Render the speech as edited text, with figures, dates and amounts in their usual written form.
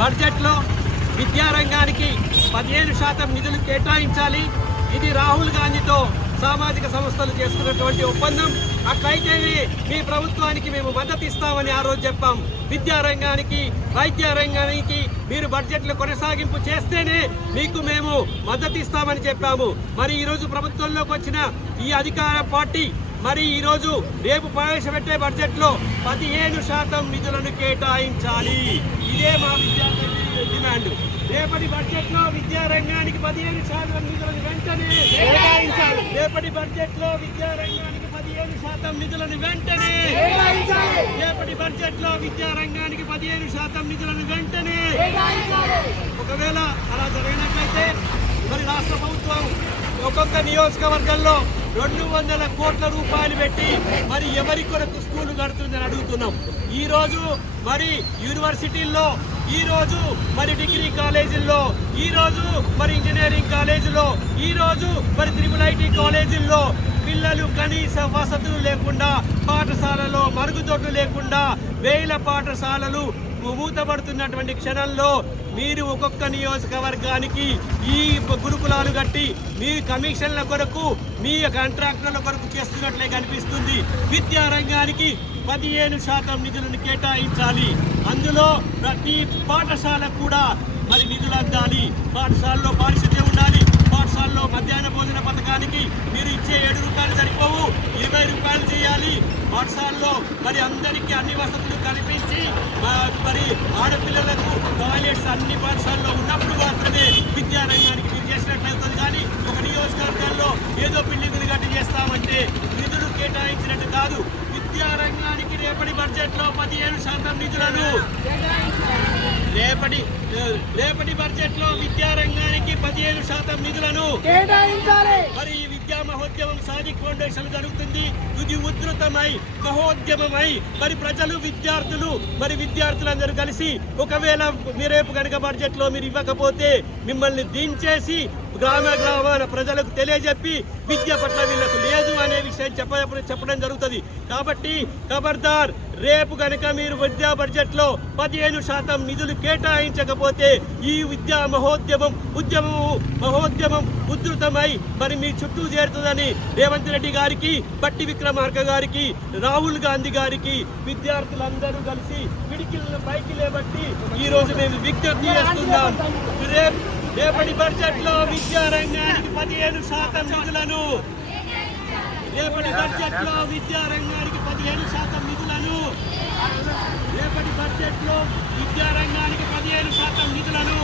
బడ్జెట్లో విద్యారంగానికి 15% నిధులు కేటాయించాలి. ఇది రాహుల్ గాంధీతో సామాజిక సంస్థలు చేసుకున్నటువంటి ఒప్పందం. అట్లయితేనే మీ ప్రభుత్వానికి మేము మద్దతు ఇస్తామని ఆ రోజు చెప్పాం. విద్యారంగానికి, వైద్య రంగానికి మీరు బడ్జెట్లో కొనసాగింపు చేస్తేనే మీకు మేము మద్దతు ఇస్తామని చెప్పాము. మరి ఈరోజు ప్రభుత్వంలోకి వచ్చిన ఈ అధికార పార్టీ మరి ఈరోజు రేపు ప్రవేశపెట్టే బడ్జెట్లో 15% నిధులను కేటాయించాలి. ఇదే మా విద్యార్థి డిమాండ్. రేపటి బడ్జెట్లో విద్యారంగానికి 15% నిధులను వెంటనే కేటాయించాలి. రేపటి బడ్జెట్లో విద్యారంగానికి 15% నిధులను వెంటనే కేటాయించాలి. రేపటి బడ్జెట్లో విద్యారంగానికి 15% నిధులను వెంటనే కేటాయించాలి. ఒకవేళ అలా జరిగినట్లయితే మరి రాష్ట్ర ప్రభుత్వం ఒక్కొక్క నియోజకవర్గంలో 200 కోట్ల రూపాయలు పెట్టి మరి ఎవరి కొరకు స్కూల్ కడుతుందని అడుగుతున్నాం. ఈరోజు మరి యూనివర్సిటీల్లో, ఈరోజు మరి డిగ్రీ కాలేజీల్లో, ఈరోజు మరి ఇంజనీరింగ్ కాలేజీలో, ఈరోజు మరి IIT కాలేజీల్లో పిల్లలు కనీస వసతులు లేకుండా, పాఠశాలలో మరుగుదొడ్లు లేకుండా వేల పాఠశాలలు మూతపడుతున్నటువంటి క్షణంలో మీరు ఒక్కొక్క నియోజకవర్గానికి ఈ గురుకులాలు కట్టి మీ కమిషన్ల కొరకు, మీ కాంట్రాక్టర్ల కొరకు చేస్తున్నట్లే కనిపిస్తుంది. విద్యారంగానికి 15% నిధులను కేటాయించాలి. అందులో ప్రతి పాఠశాల కూడా మరి నిధులు అందాలి. పాఠశాలలో పారిశుద్ధ్యం ఉండాలి. పాఠశాలలో మధ్యాహ్న భోజన పథకానికి మీరు ఇచ్చే 7 రూపాయలు సరిపోవు, 20 రూపాయలు చేయాలి. పాఠశాలలో మరి అందరికీ అన్ని వసతులు కల్పించి మరి ఆడపిల్లలకు టాయిలెట్స్ అన్ని పాఠశాలలో ఉన్నప్పుడు మాత్రమే విద్యారంగానికి మీరు చేసినట్లయితుంది. కానీ ఒక నియోజకవర్గాల్లో ఏదో బిల్డింగ్లు గట్టి చేస్తామంటే నిధులు కేటాయించినట్టు కాదు. విద్యారంగానికి రేపటి బడ్జెట్లో 15% నిధులను రేపటి బడ్జెట్లో విద్యారంగానికి 15% నిధులను కేటాయించాలి. మరి ఈ విద్యా మహోద్యమం సాదిక్ ఫౌండేషన్ జరుగుతుంది. ఇది ఉధృతమై మహోద్యమమై మరి ప్రజలు, విద్యార్థులందరూ కలిసి ఒకవేళ రేపు కనుక బడ్జెట్లో మీరు ఇవ్వకపోతే మిమ్మల్ని దించేసి గ్రామాన ప్రజలకు తెలియజెప్పి విద్య పట్ల వీళ్ళకు లేదు అనే విషయం చెప్పడం జరుగుతుంది. కాబట్టి ఖబర్దార్, రేపు కనుక మీరు విద్యా బడ్జెట్లో 15% నిధులు కేటాయించకపోతే ఈ విద్యా మహోద్యమం ఉధృతమై మరి మీ చుట్టూ చేరుతుందని రేవంత్ రెడ్డి గారికి, బట్టి విక్రమార్క గారికి, రాహుల్ గాంధీ గారికి విద్యార్థులందరూ కలిసి పిడికిలను పైకి లేబట్టి ఈ రోజు మేము విజ్ఞప్తి చేస్తున్నాం. రేపటి బడ్జెట్లో విద్యారంగానికి 15% నిధులను, రేపటి బడ్జెట్లో విద్యారంగానికి 15% నిధులను, రేపటి బడ్జెట్లో విద్యారంగానికి 15% నిధులను